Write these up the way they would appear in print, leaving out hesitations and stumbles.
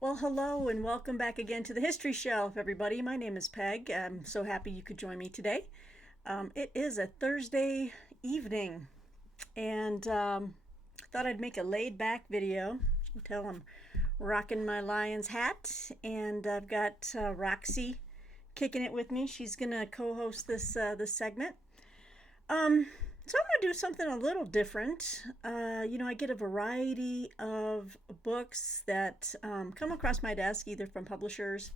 Well, hello and welcome back again to the History Shelf, everybody. My name is Peg. I'm so happy you could join me today. It is a Thursday evening, and thought I'd make a laid back video. You can tell I'm rocking my Lions hat, and I've got Roxy kicking it with me. She's gonna co-host this segment. So I'm gonna do something a little different. I get a variety of books that come across my desk, either from publishers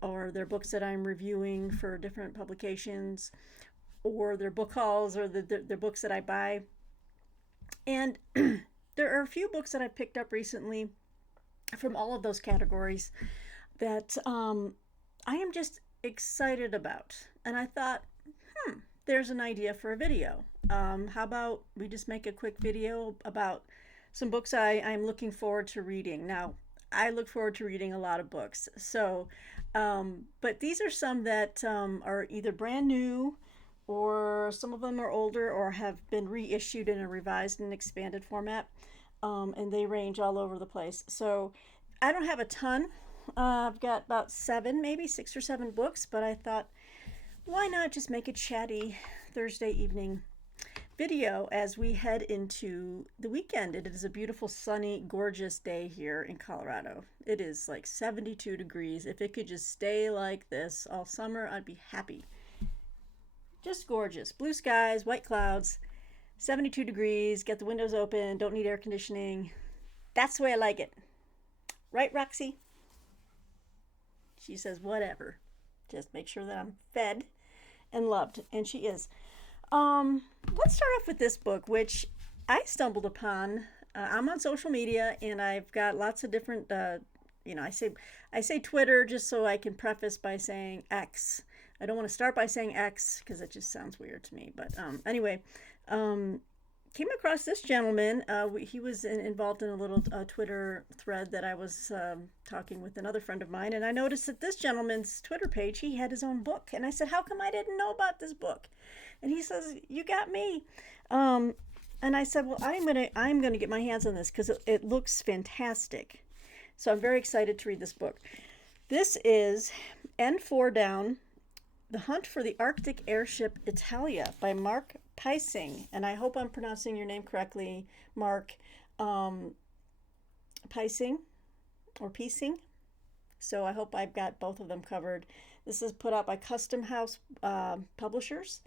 or they're books that I'm reviewing for different publications, or they're book hauls, or they're books that I buy. And there are a few books that I've picked up recently from all of those categories that I am just excited about. And I thought, there's an idea for a video. How about we just make a quick video about some books I'm looking forward to reading? Now, I look forward to reading a lot of books. But these are some that are either brand new, or some of them are older or have been reissued in a revised and expanded format. And they range all over the place. So I don't have a ton. I've got about seven, maybe 6 or 7 books, but I thought, why not just make a chatty Thursday evening video as we head into the weekend? It is a beautiful, sunny, gorgeous day here in Colorado. It is like 72 degrees. If it could just stay like this all summer, I'd be happy. Just gorgeous. Blue skies, white clouds, 72 degrees, get the windows open, don't need air conditioning. That's the way I like it. Right, Roxy? She says, whatever. Just make sure that I'm fed and loved, and she is. Let's start off with this book, which I stumbled upon. I'm on social media, and I've got lots of different. I say Twitter just so I can preface by saying X. I don't want to start by saying X because it just sounds weird to me. But anyway, came across this gentleman. He was involved in a little Twitter thread that I was talking with another friend of mine, and I noticed that this gentleman's Twitter page, he had his own book, and I said, "How come I didn't know about this book?" And he says, "You got me." And I said, "Well, I'm gonna get my hands on this because it looks fantastic." So I'm very excited to read this book. This is N4 Down: The Hunt for the Arctic Airship Italia by Mark Pising, and I hope I'm pronouncing your name correctly, Mark. Pising or Piecing. So I hope I've got both of them covered. This is put out by Custom House Publishers,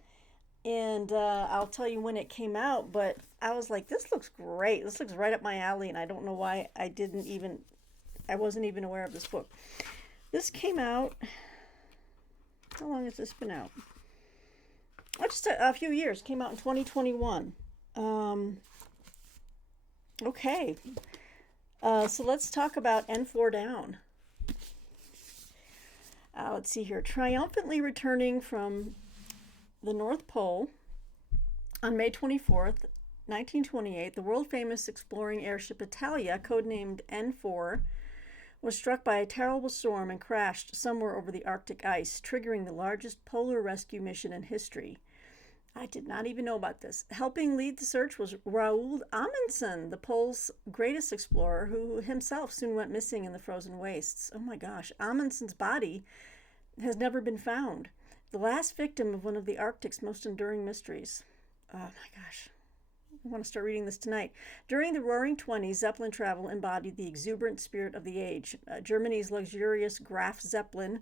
and I'll tell you when it came out. But I was like, this looks great. This looks right up my alley, and I don't know why I wasn't even aware of this book. This came out. How long has this been out? Just a few years. Came out in 2021. Okay. So let's talk about N4 Down. Let's see here. Triumphantly returning from the North Pole on May 24th, 1928, the world-famous exploring airship Italia, codenamed N4, was struck by a terrible storm and crashed somewhere over the Arctic ice, triggering the largest polar rescue mission in history. I did not even know about this. Helping lead the search was Roald Amundsen, the Pole's greatest explorer, who himself soon went missing in the frozen wastes. Oh my gosh, Amundsen's body has never been found. The last victim of one of the Arctic's most enduring mysteries. Oh my gosh. I want to start reading this tonight. During the Roaring Twenties, Zeppelin travel embodied the exuberant spirit of the age. Germany's luxurious Graf Zeppelin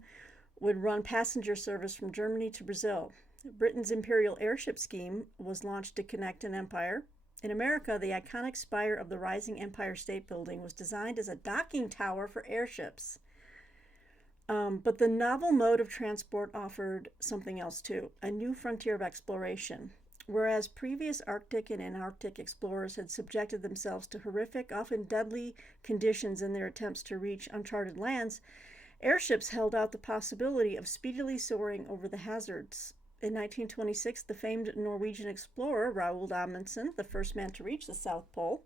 would run passenger service from Germany to Brazil. Britain's imperial airship scheme was launched to connect an empire. In America, the iconic spire of the rising Empire State Building was designed as a docking tower for airships. But the novel mode of transport offered something else too, a new frontier of exploration. Whereas previous Arctic and Antarctic explorers had subjected themselves to horrific, often deadly conditions in their attempts to reach uncharted lands, airships held out the possibility of speedily soaring over the hazards. In 1926, the famed Norwegian explorer Roald Amundsen, the first man to reach the South Pole,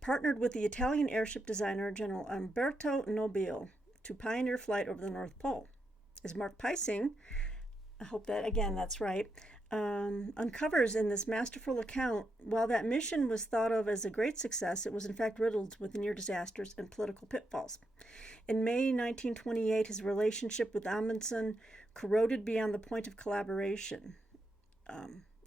partnered with the Italian airship designer General Umberto Nobile to pioneer flight over the North Pole. As Mark Pising, I hope that, again, that's right, uncovers in this masterful account, while that mission was thought of as a great success, it was in fact riddled with near disasters and political pitfalls. In May 1928, his relationship with Amundsen corroded beyond the point of collaboration.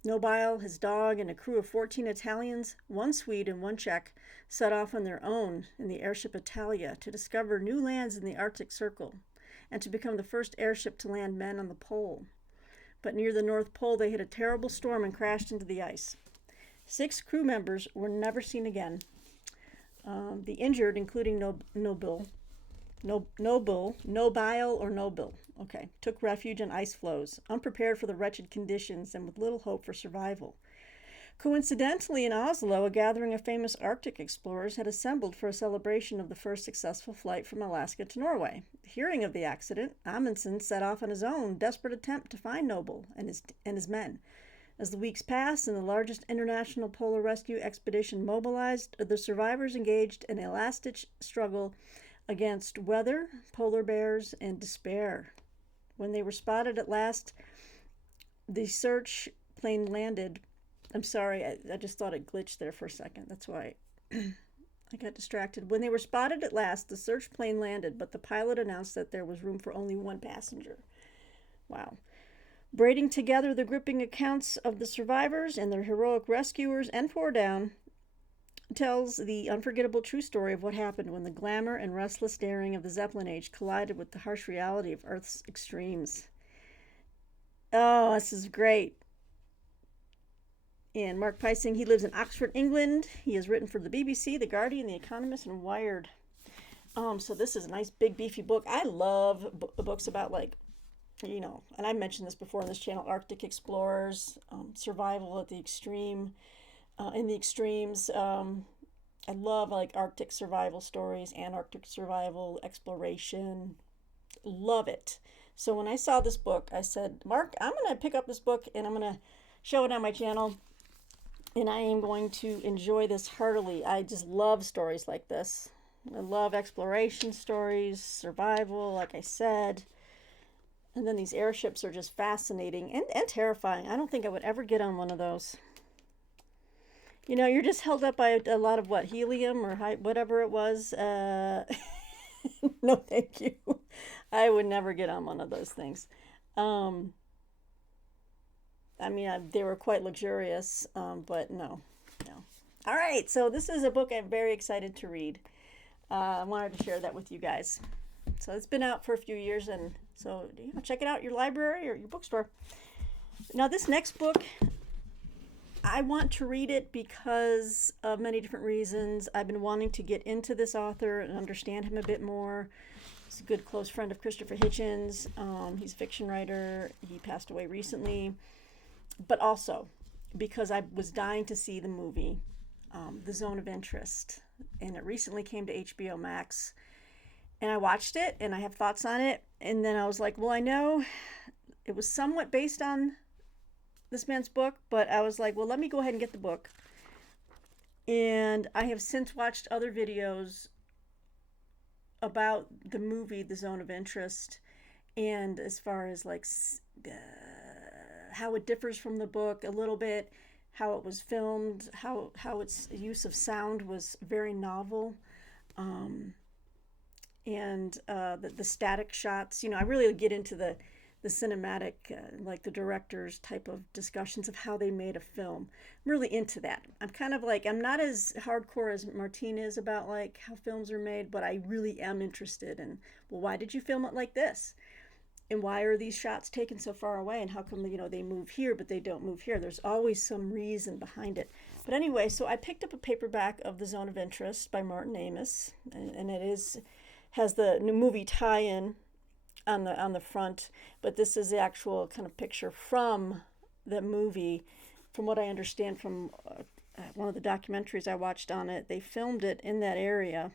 Nobile, his dog, and a crew of 14 Italians, one Swede and one Czech, set off on their own in the airship Italia to discover new lands in the Arctic Circle and to become the first airship to land men on the pole. But near the North Pole, they hit a terrible storm and crashed into the ice. 6 crew members were never seen again. The injured, including Nobile, took refuge in ice floes, unprepared for the wretched conditions and with little hope for survival. Coincidentally, in Oslo, a gathering of famous Arctic explorers had assembled for a celebration of the first successful flight from Alaska to Norway. Hearing of the accident, Amundsen set off on his own desperate attempt to find Nobile and his men. As the weeks passed and the largest international polar rescue expedition mobilized, the survivors engaged in a last-ditch struggle against weather, polar bears, and despair. When they were spotted at last, the search plane landed. I'm sorry, I just thought it glitched there for a second. That's why I got distracted. When they were spotted at last, the search plane landed, but the pilot announced that there was room for only one passenger. Wow. Braiding together the gripping accounts of the survivors and their heroic rescuers and four down tells the unforgettable true story of what happened when the glamour and restless daring of the Zeppelin age collided with the harsh reality of Earth's extremes. Oh, this is great. And Mark Pising, he lives in Oxford, England. He has written for the BBC, The Guardian, The Economist, and Wired. So this is a nice, big, beefy book. I love books about, like, and I mentioned this before on this channel, Arctic explorers, survival at the extreme, in the extremes. I love, like, Arctic survival stories, Antarctic survival, exploration. Love it. So when I saw this book, I said, Mark, I'm going to pick up this book and I'm going to show it on my channel. And I am going to enjoy this heartily. I just love stories like this. I love exploration stories, survival, like I said. And then these airships are just fascinating and terrifying. I don't think I would ever get on one of those. You're just held up by a lot of helium or whatever it was. No, thank you. I would never get on one of those things. They were quite luxurious, but no. All right, so this is a book I'm very excited to read. I wanted to share that with you guys. So it's been out for a few years, and so check it out at your library or your bookstore. Now, this next book, I want to read it because of many different reasons. I've been wanting to get into this author and understand him a bit more. He's a good close friend of Christopher Hitchens. He's a fiction writer. He passed away recently. But also because I was dying to see the movie, The Zone of Interest. And it recently came to HBO Max. And I watched it, and I have thoughts on it. And then I was like, well, I know it was somewhat based on this man's book, but I was like, well, let me go ahead and get the book. And I have since watched other videos about the movie, The Zone of Interest, and as far as like how it differs from the book a little bit, how it was filmed, how its use of sound was very novel, and the static shots. I really get into the cinematic, like the director's type of discussions of how they made a film. I'm really into that. I'm kind of like, I'm not as hardcore as Martine is about like how films are made, but I really am interested in, well, why did you film it like this? And why are these shots taken so far away? And how come, they move here, but they don't move here? There's always some reason behind it. But anyway, so I picked up a paperback of The Zone of Interest by Martin Amis, and it has the new movie tie-in on the front, but this is the actual kind of picture from the movie. From what I understand from one of the documentaries I watched on it, they filmed it in that area.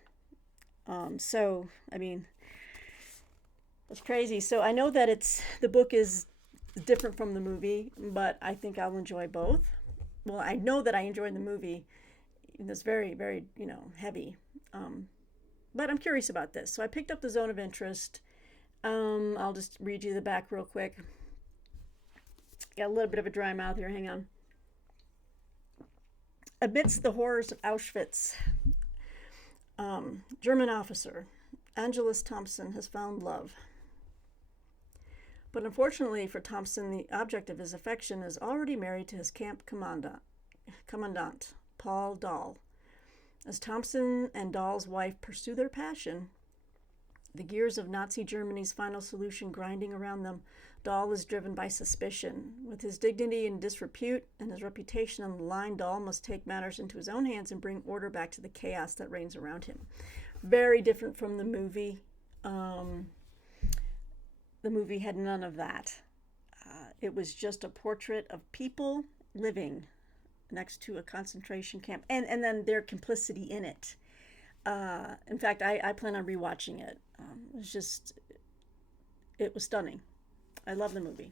So it's crazy. So I know that the book is different from the movie, but I think I'll enjoy both. Well, I know that I enjoyed the movie. It's very, very, heavy. But I'm curious about this. So I picked up The Zone of Interest. I'll just read you the back real quick. Got a little bit of a dry mouth here. Hang on. Amidst the horrors of Auschwitz, German officer Angelus Thompson has found love. But unfortunately for Thompson, the object of his affection is already married to his camp commandant Paul Dahl. As Thompson and Dahl's wife pursue their passion, the gears of Nazi Germany's final solution grinding around them, Dahl is driven by suspicion. With his dignity in disrepute and his reputation on the line, Dahl must take matters into his own hands and bring order back to the chaos that reigns around him. Very different from the movie. The movie had none of that. It was just a portrait of people living next to a concentration camp, and then their complicity in it. In fact, I plan on rewatching it. It was stunning. I love the movie.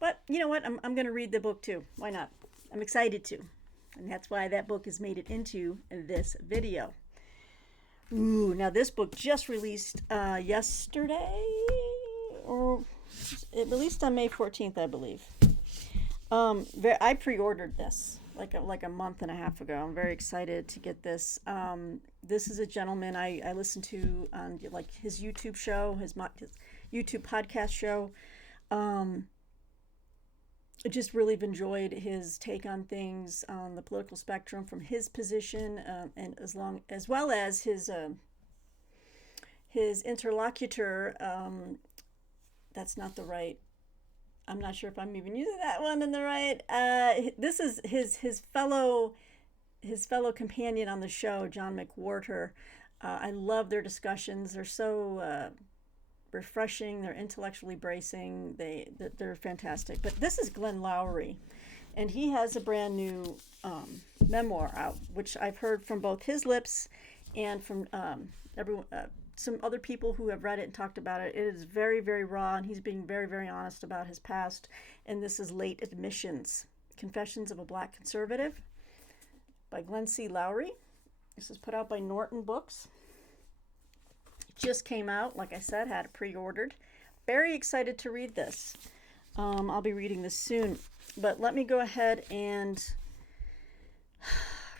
But you know what? I'm going to read the book too. Why not? I'm excited to. And that's why that book has made it into this video. Ooh, now this book just released yesterday, or it released on May 14th, I believe. I pre-ordered this like a month and a half ago. I'm very excited to get this. This is a gentleman I listen to on like his YouTube show, his YouTube podcast show. I just really have enjoyed his take on things on the political spectrum from his position, and as well as his interlocutor. That's not the right. I'm not sure if I'm even using that one in the right. This is his fellow companion on the show, John McWhorter. I love their discussions. They're so refreshing. They're intellectually bracing. They're fantastic. But this is Glenn Loury, and he has a brand new memoir out, which I've heard from both his lips and from everyone. Some other people who have read it and talked about it. It is very, very raw, and he's being very, very honest about his past. And this is Late Admissions, Confessions of a Black Conservative by Glenn C. Loury. This is put out by Norton Books. It just came out, like I said, had it pre-ordered. Very excited to read this. I'll be reading this soon. But let me go ahead and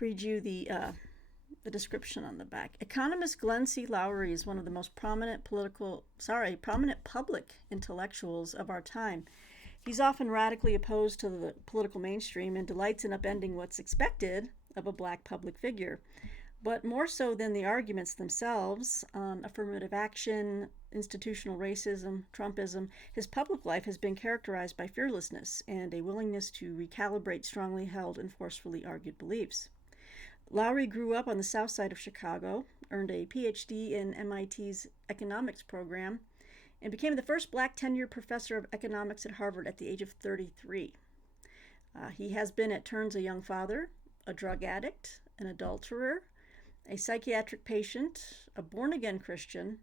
read you the description on the back. Economist Glenn C. Loury is one of the most prominent public intellectuals of our time. He's often radically opposed to the political mainstream and delights in upending what's expected of a black public figure. But more so than the arguments themselves on affirmative action, institutional racism, Trumpism, his public life has been characterized by fearlessness and a willingness to recalibrate strongly held and forcefully argued beliefs. Loury grew up on the south side of Chicago, earned a PhD in MIT's economics program, and became the first black tenured professor of economics at Harvard at the age of 33. He has been at turns a young father, a drug addict, an adulterer, a psychiatric patient, a born-again Christian,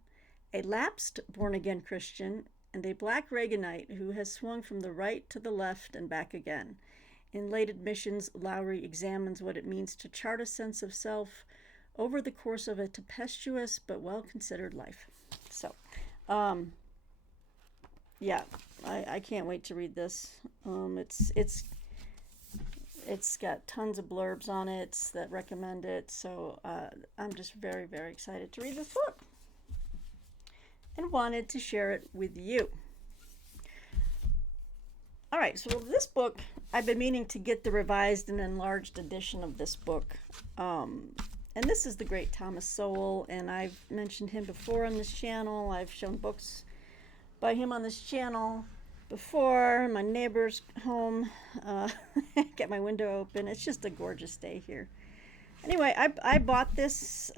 a lapsed born-again Christian, and a black Reaganite who has swung from the right to the left and back again. In Late Admissions, Loury examines what it means to chart a sense of self over the course of a tempestuous but well-considered life. So, yeah, I can't wait to read this. It's got tons of blurbs on it that recommend it. So I'm just very, very excited to read this book and wanted to share it with you. All right, so this book, I've been meaning to get the revised and enlarged edition of this book. And this is the great Thomas Sowell, and I've mentioned him before on this channel. I've shown books by him on this channel before. My neighbor's home, get my window open. It's just a gorgeous day here. Anyway, I bought this.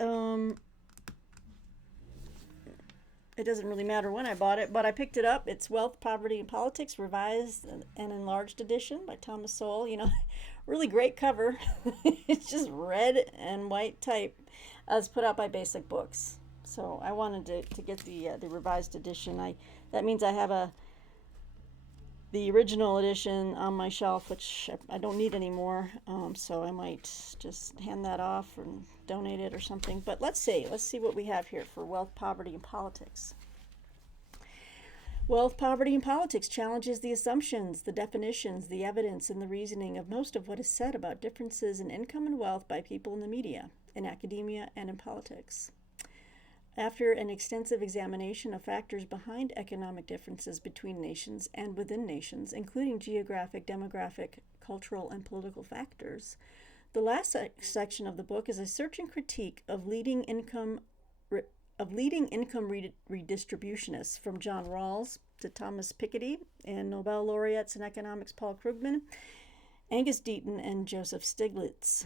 It doesn't really matter when I bought it, but I picked it up. It's Wealth, Poverty, and Politics, revised and enlarged edition by Thomas Sowell. You know, really great cover. It's just red and white type. It's put out by Basic Books. So I wanted to get the revised edition. That means I have the original edition on my shelf, which I don't need anymore. So I might just hand that off and donate it or something. But let's see what we have here for Wealth, Poverty, and Politics. Wealth, Poverty, and Politics challenges the assumptions, the definitions, the evidence, and the reasoning of most of what is said about differences in income and wealth by people in the media, in academia, and in politics. After an extensive examination of factors behind economic differences between nations and within nations, including geographic, demographic, cultural, and political factors, the last section of the book is a searching critique of leading income redistributionists, from John Rawls to Thomas Piketty, and Nobel laureates in economics Paul Krugman, Angus Deaton, and Joseph Stiglitz.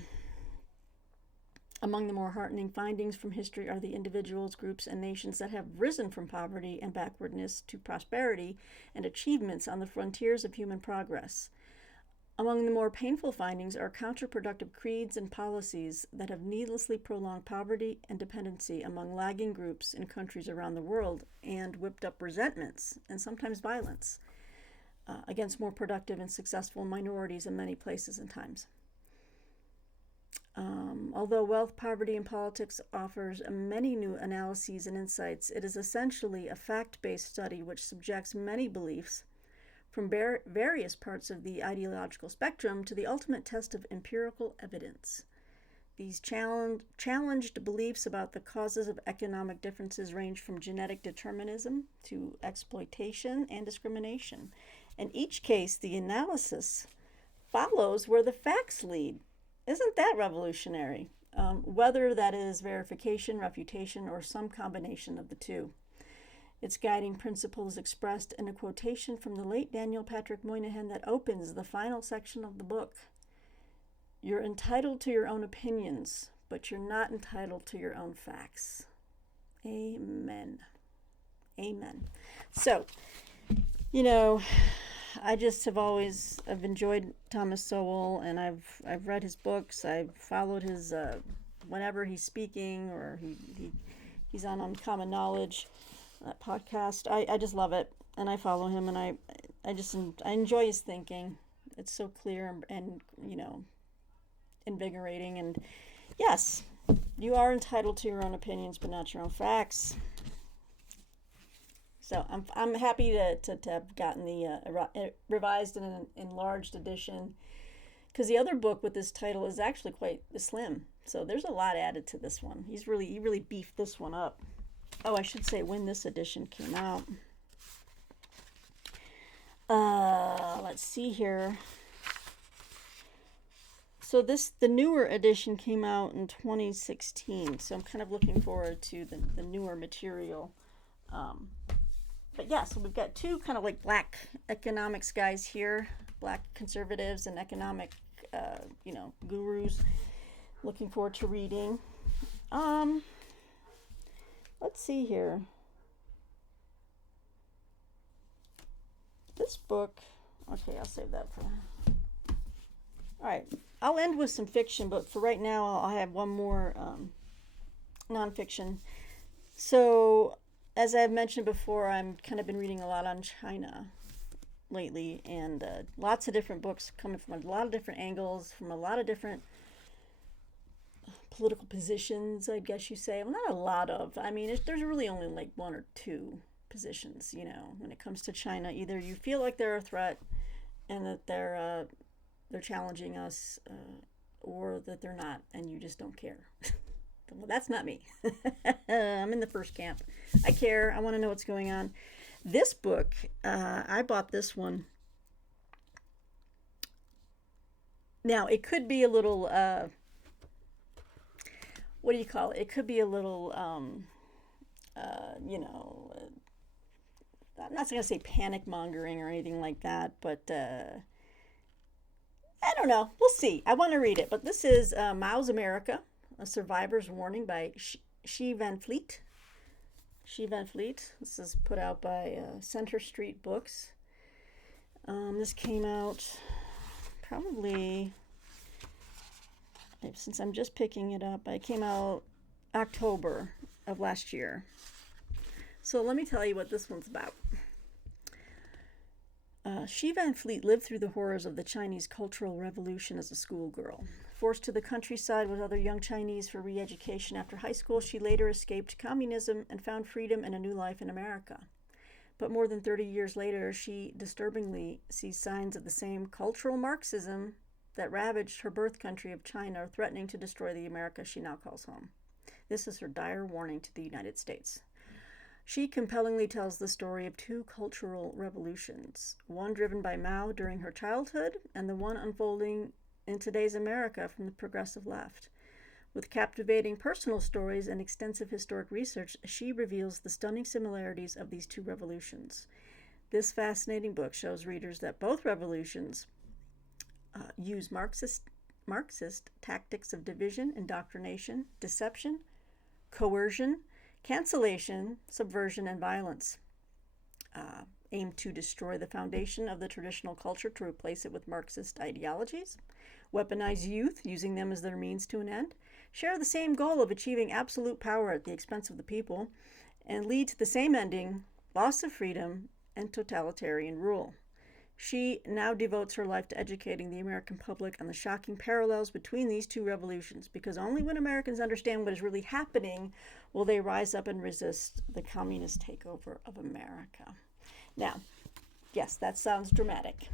Among the more heartening findings from history are the individuals, groups, and nations that have risen from poverty and backwardness to prosperity and achievements on the frontiers of human progress. Among the more painful findings are counterproductive creeds and policies that have needlessly prolonged poverty and dependency among lagging groups in countries around the world, and whipped up resentments and sometimes violence against more productive and successful minorities in many places and times. Although Wealth, Poverty, and Politics offers many new analyses and insights, it is essentially a fact-based study which subjects many beliefs from various parts of the ideological spectrum to the ultimate test of empirical evidence. These challenged beliefs about the causes of economic differences range from genetic determinism to exploitation and discrimination. In each case, the analysis follows where the facts lead. Isn't that revolutionary? Whether that is verification, refutation, or some combination of the two. Its guiding principle is expressed in a quotation from the late Daniel Patrick Moynihan that opens the final section of the book. You're entitled to your own opinions, but you're not entitled to your own facts. Amen. Amen. So, I've enjoyed Thomas Sowell, and I've read his books. I've followed his whenever he's speaking or he's on Uncommon Knowledge podcast. I just love it, and I follow him, and I enjoy his thinking. It's so clear and invigorating. And yes, you are entitled to your own opinions, but not your own facts. So I'm happy to have gotten the revised and an enlarged edition, because the other book with this title is actually quite slim. So there's a lot added to this one. He really beefed this one up. Oh, I should say when this edition came out. Let's see here. So the newer edition came out in 2016. So I'm kind of looking forward to the newer material. But yeah, so we've got two kind of like black economics guys here, black conservatives and economic, gurus. Looking forward to reading. Let's see here. This book, okay, I'll save that for. All right, I'll end with some fiction, but for right now, I'll have one more nonfiction. So, as I've mentioned before, I'm kind of been reading a lot on China lately, and lots of different books coming from a lot of different angles, from a lot of different political positions, I guess you say. Well, not a lot of. I mean, there's really only like one or two positions, when it comes to China. Either you feel like they're a threat and that they're challenging us, or that they're not, and you just don't care. Well, that's not me. I'm in the first camp. I care. I want to know what's going on. This book, I bought this one. Now, it could be a little, what do you call it? It could be a little, I'm not going to say panic mongering or anything like that, but I don't know. We'll see. I want to read it. But this is Mao's America, A Survivor's Warning by Shi Van Fleet. Shi Van Fleet. This is put out by Center Street Books. This came out probably, since I'm just picking it up, it came out October of last year. So let me tell you what this one's about. Shi Van Fleet lived through the horrors of the Chinese Cultural Revolution as a schoolgirl. Forced to the countryside with other young Chinese for re-education after high school, she later escaped communism and found freedom and a new life in America. But more than 30 years later, she disturbingly sees signs of the same cultural Marxism that ravaged her birth country of China, threatening to destroy the America she now calls home. This is her dire warning to the United States. She compellingly tells the story of two cultural revolutions, one driven by Mao during her childhood, and the one unfolding in today's America from the progressive left. With captivating personal stories and extensive historic research, she reveals the stunning similarities of these two revolutions. This fascinating book shows readers that both revolutions use Marxist tactics of division, indoctrination, deception, coercion, cancellation, subversion, and violence, aim to destroy the foundation of the traditional culture to replace it with Marxist ideologies, weaponize youth, using them as their means to an end, share the same goal of achieving absolute power at the expense of the people, and lead to the same ending, loss of freedom, and totalitarian rule. She now devotes her life to educating the American public on the shocking parallels between these two revolutions, because only when Americans understand what is really happening will they rise up and resist the communist takeover of America. Now, yes, that sounds dramatic.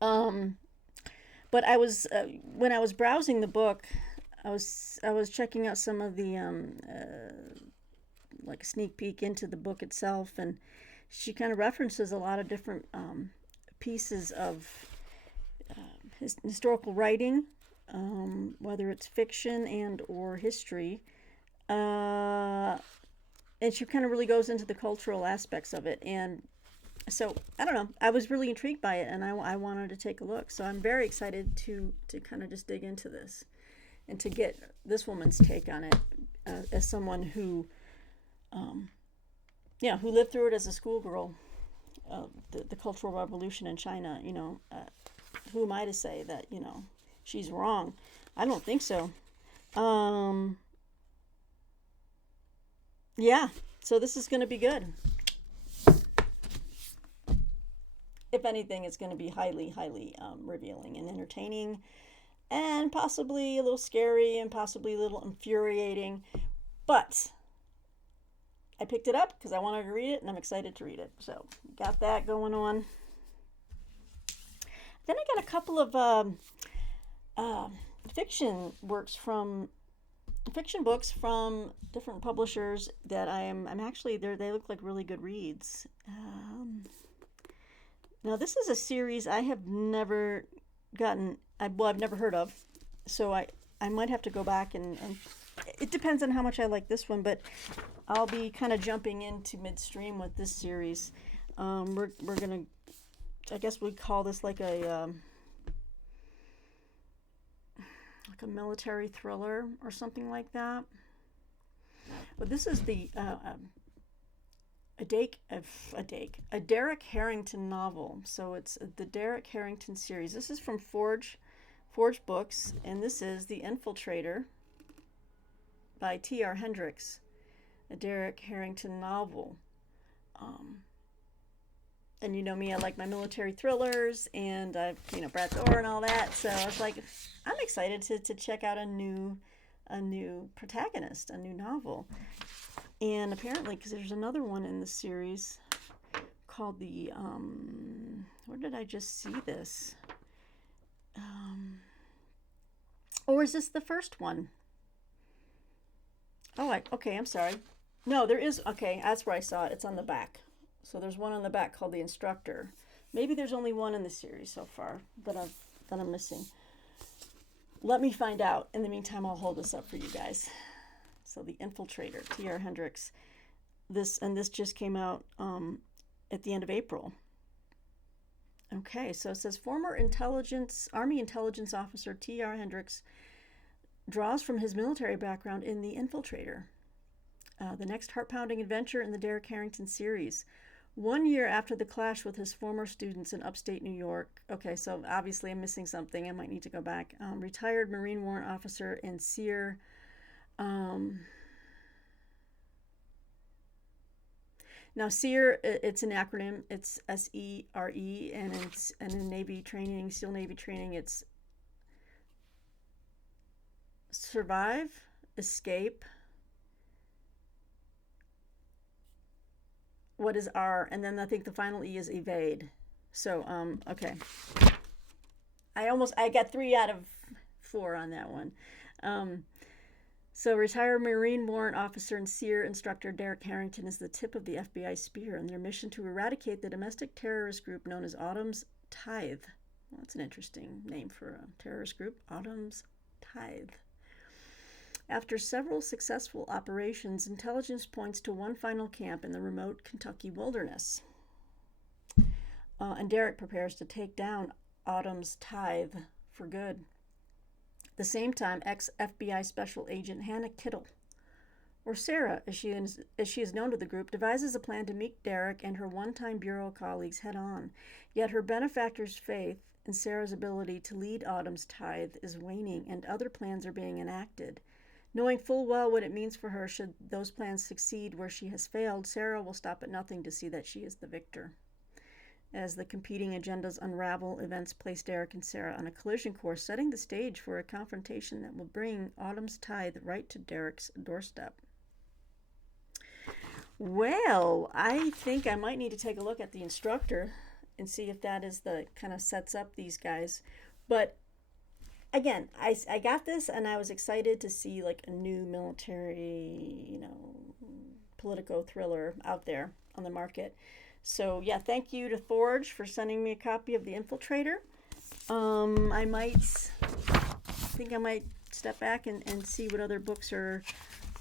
But I was when I was browsing the book, I was checking out some of the like a sneak peek into the book itself, and she kind of references a lot of different pieces of historical writing, whether it's fiction and or history, and she kind of really goes into the cultural aspects of it. And so I don't know, I was really intrigued by it, and I wanted to take a look. So I'm very excited to kind of just dig into this and to get this woman's take on it, as someone who who lived through it as a schoolgirl, the Cultural Revolution in China. Who am I to say that she's wrong? I don't think so. Yeah, so this is going to be good. If anything, it's going to be highly, highly revealing and entertaining, and possibly a little scary, and possibly a little infuriating. But I picked it up because I wanted to read it, and I'm excited to read it. So got that going on. Then I got a couple of fiction books from different publishers that I'm actually they look like really good reads. Now this is a series I have never I've never heard of, so I might have to go back and it depends on how much I like this one, but I'll be kind of jumping into midstream with this series. We're gonna, I guess we call this like a military thriller or something like that. But this is the a Derek Harrington novel. So it's the Derek Harrington series. This is from Forge Books, and this is The Infiltrator by T.R. Hendricks, a Derek Harrington novel. And you know me, I like my military thrillers, and I've Brad Thor and all that. So I was like, I'm excited to check out a new protagonist, a new novel. And apparently, because there's another one in the series called the where did I just see this? Or is this the first one? Oh, okay, I'm sorry. No, there is. Okay, that's where I saw it. It's on the back. So there's one on the back called The Instructor. Maybe there's only one in the series so far that I'm missing. Let me find out. In the meantime, I'll hold this up for you guys. So The Infiltrator, T.R. Hendricks. This just came out at the end of April. Okay, so it says former Army intelligence officer T.R. Hendricks draws from his military background in The Infiltrator, the next heart-pounding adventure in the Derek Harrington series. 1 year after the clash with his former students in upstate New York. Okay, so obviously I'm missing something. I might need to go back. Retired Marine warrant officer and seer. Now, SEER, it's an acronym. It's SERE, and in Navy training, SEAL Navy training, it's survive, escape, what is R? And then I think the final E is evade. So, okay. I got 3 out of 4 on that one. Um, so, retired Marine warrant officer and SEER instructor Derek Harrington is the tip of the FBI spear in their mission to eradicate the domestic terrorist group known as Autumn's Tithe. Well, that's an interesting name for a terrorist group, Autumn's Tithe. After several successful operations, intelligence points to one final camp in the remote Kentucky wilderness. And Derek prepares to take down Autumn's Tithe for good. At the same time, ex-FBI Special Agent Hannah Kittle, or Sarah as she is known to the group, devises a plan to meet Derek and her one-time Bureau colleagues head-on. Yet her benefactor's faith in Sarah's ability to lead Autumn's Tithe is waning, and other plans are being enacted. Knowing full well what it means for her should those plans succeed where she has failed, Sarah will stop at nothing to see that she is the victor. As the competing agendas unravel, events place Derek and Sarah on a collision course, setting the stage for a confrontation that will bring Autumn's Tithe right to Derek's doorstep. Well, I think I might need to take a look at the instructor and see if that is the kind of sets up these guys. But again, I got this and I was excited to see like a new military, politico thriller out there on the market. So yeah, thank you to Forge for sending me a copy of The Infiltrator. I think I might step back and see what other books are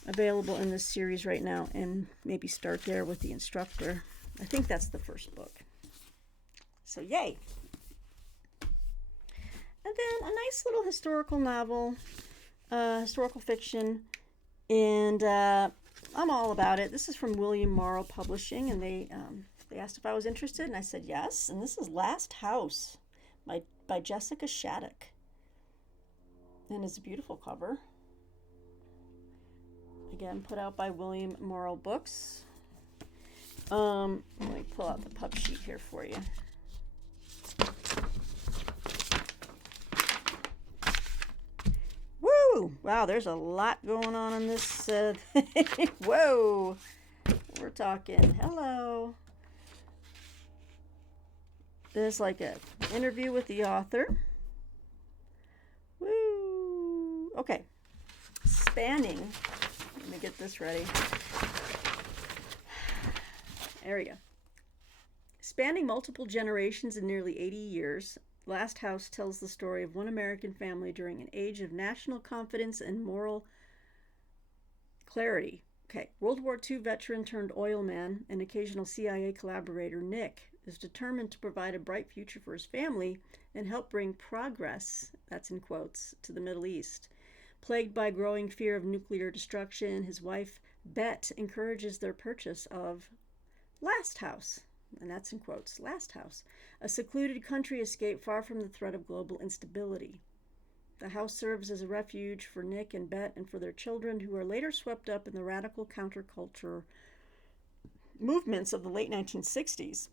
available in this series right now and maybe start there with The Instructor. I think that's the first book. So yay. And then a nice little historical novel, historical fiction, and I'm all about it. This is from William Morrow Publishing, and they asked if I was interested, and I said yes. And this is Last House by Jessica Shattuck. And it's a beautiful cover. Again, put out by William Morrow Books. Let me pull out the pub sheet here for you. Woo! Wow, there's a lot going on in this. Whoa! We're talking. Hello. There's like an interview with the author. Woo! Okay. Spanning. Let me get this ready. There we go. Spanning multiple generations and nearly 80 years, Last House tells the story of one American family during an age of national confidence and moral clarity. Okay, World War II veteran turned oil man and occasional CIA collaborator Nick is determined to provide a bright future for his family and help bring progress, that's in quotes, to the Middle East. Plagued by growing fear of nuclear destruction, his wife, Bet, encourages their purchase of Last House, and that's in quotes, Last House, a secluded country escape far from the threat of global instability. The house serves as a refuge for Nick and Bet and for their children, who are later swept up in the radical counterculture movements of the late 1960s.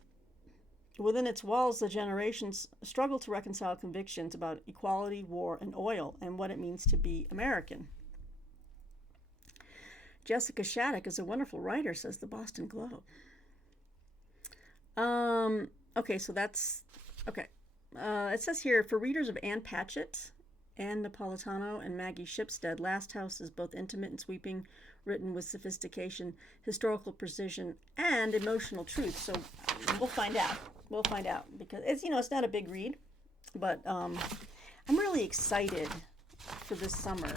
Within its walls, the generations struggle to reconcile convictions about equality, war, and oil, and what it means to be American. Jessica Shattuck is a wonderful writer, says the Boston Globe. Okay, so that's, okay. It says here, for readers of Ann Patchett, Ann Napolitano, and Maggie Shipstead, Last House is both intimate and sweeping, written with sophistication, historical precision, and emotional truth. So we'll find out. We'll find out, because it's not a big read, but I'm really excited for this summer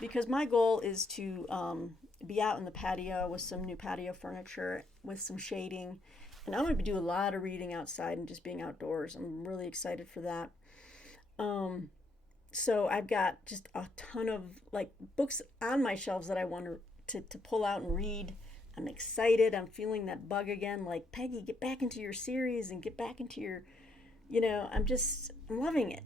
because my goal is to be out in the patio with some new patio furniture, with some shading, and I'm going to do a lot of reading outside and just being outdoors. I'm really excited for that. So I've got just a ton of books on my shelves that I want to pull out and read. I'm excited. I'm feeling that bug again. Like, Peggy, get back into your series and get back into your, I'm loving it.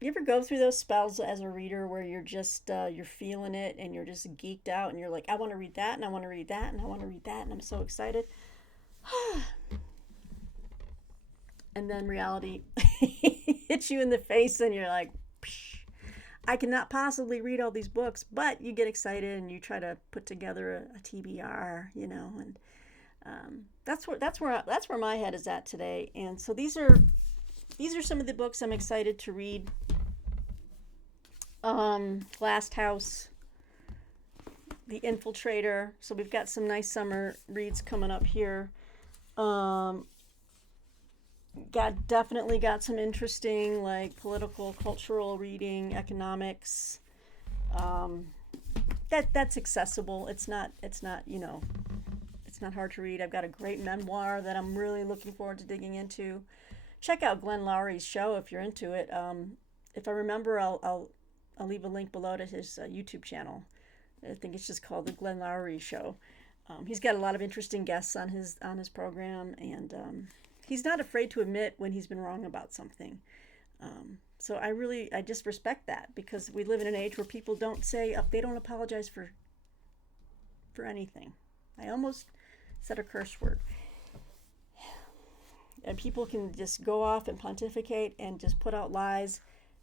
You ever go through those spells as a reader where you're just, you're feeling it and you're just geeked out and you're like, I want to read that and I want to read that and I want to read that and I'm so excited. And then reality hits you in the face and you're like, psh. I cannot possibly read all these books, but you get excited and you try to put together a TBR, and That's where my head is at today. And so these are some of the books I'm excited to read. Last House, The Infiltrator. So we've got some nice summer reads coming up here. Um, definitely got some interesting like political, cultural reading, economics. Um, that's accessible. It's not hard to read. I've got a great memoir that I'm really looking forward to digging into. Check out Glenn Lowry's show if you're into it. If I remember, I'll leave a link below to his YouTube channel. I think it's just called the Glenn Lowry Show. He's got a lot of interesting guests on his program, and he's not afraid to admit when he's been wrong about something. So I just respect that because we live in an age where people they don't apologize for anything. I almost said a curse word. And people can just go off and pontificate and just put out lies.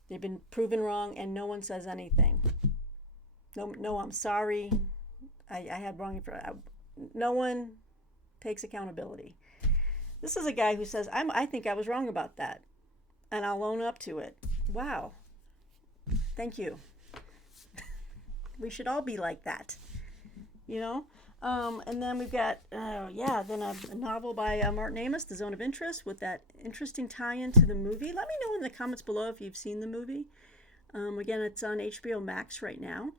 They've been proven wrong, and no one says anything. No, I'm sorry. I had wrong. No one takes accountability. This is a guy who says, I think I was wrong about that, and I'll own up to it. Wow. Thank you. We should all be like that, you know? And then we've got, then a novel by Martin Amis, The Zone of Interest, with that interesting tie-in to the movie. Let me know in the comments below if you've seen the movie. Again, it's on HBO Max right now.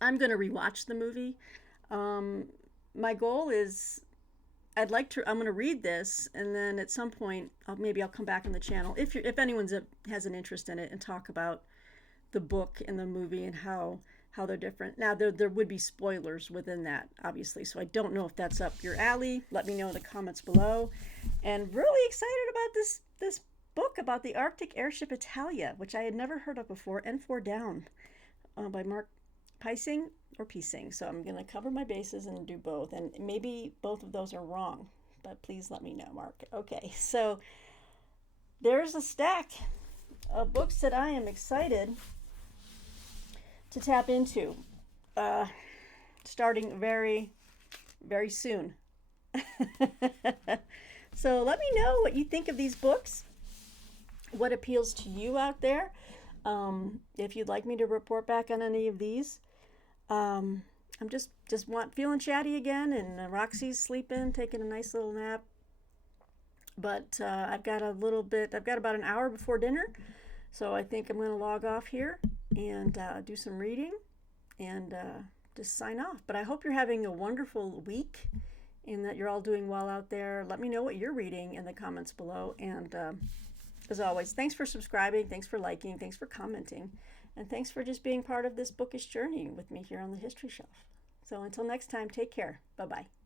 I'm going to rewatch the movie. My goal is I'm going to read this, and then at some point, maybe I'll come back on the channel if anyone has an interest in it and talk about the book and the movie and how they're different. Now, there would be spoilers within that, obviously, so I don't know if that's up your alley. Let me know in the comments below. And really excited about this book about the Arctic airship Italia, which I had never heard of before, N4 Down, by Mark Piesing. So I'm going to cover my bases and do both, and maybe both of those are wrong, but please let me know, Mark. Okay, so there's a stack of books that I am excited to tap into, starting very, very soon. So let me know what you think of these books, what appeals to you out there. If you'd like me to report back on any of these. I'm just feeling chatty again, and Roxy's sleeping, taking a nice little nap. But I've got about an hour before dinner, so I think I'm going to log off here and do some reading and just sign off. But I hope you're having a wonderful week and that you're all doing well out there. Let me know what you're reading in the comments below. And as always, thanks for subscribing, thanks for liking, thanks for commenting, and thanks for just being part of this bookish journey with me here on the History Shelf. So until next time, take care. Bye-bye.